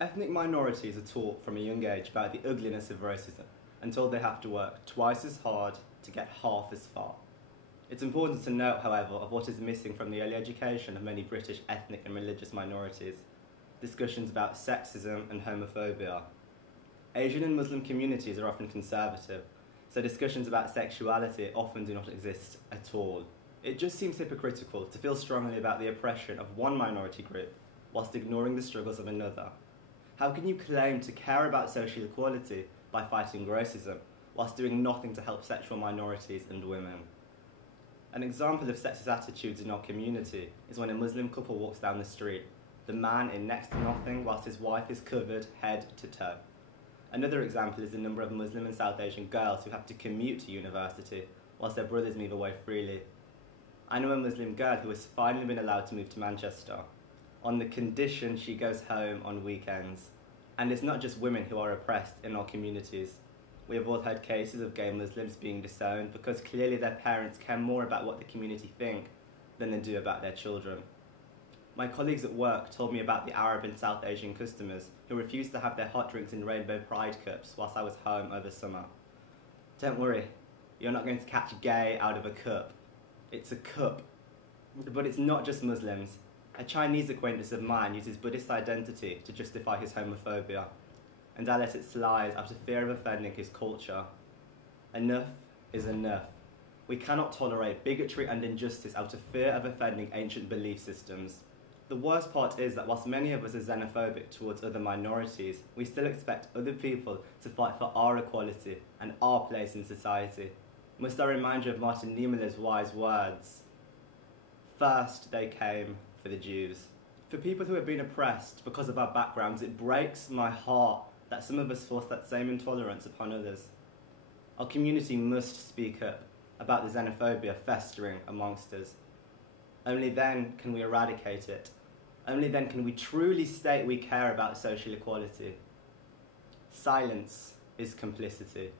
Ethnic minorities are taught from a young age about the ugliness of racism and told they have to work twice as hard to get half as far. It's important to note, however, of what is missing from the early education of many British ethnic and religious minorities: discussions about sexism and homophobia. Asian and Muslim communities are often conservative, so discussions about sexuality often do not exist at all. It just seems hypocritical to feel strongly about the oppression of one minority group whilst ignoring the struggles of another. How can you claim to care about social equality by fighting racism whilst doing nothing to help sexual minorities and women? An example of sexist attitudes in our community is when a Muslim couple walks down the street, the man in next to nothing whilst his wife is covered head to toe. Another example is the number of Muslim and South Asian girls who have to commute to university whilst their brothers move away freely. I know a Muslim girl who has finally been allowed to move to Manchester, on the condition she goes home on weekends. And it's not just women who are oppressed in our communities. We have all heard cases of gay Muslims being disowned because clearly their parents care more about what the community think than they do about their children. My colleagues at work told me about the Arab and South Asian customers who refused to have their hot drinks in rainbow pride cups whilst I was home over summer. Don't worry, you're not going to catch gay out of a cup. It's a cup. But it's not just Muslims. A Chinese acquaintance of mine uses Buddhist identity to justify his homophobia, and I let it slide out of fear of offending his culture. Enough is enough. We cannot tolerate bigotry and injustice out of fear of offending ancient belief systems. The worst part is that whilst many of us are xenophobic towards other minorities, we still expect other people to fight for our equality and our place in society. Must I remind you of Martin Niemöller's wise words? First they came for the Jews. For people who have been oppressed because of our backgrounds, it breaks my heart that some of us force that same intolerance upon others. Our community must speak up about the xenophobia festering amongst us. Only then can we eradicate it. Only then can we truly state we care about social equality. Silence is complicity.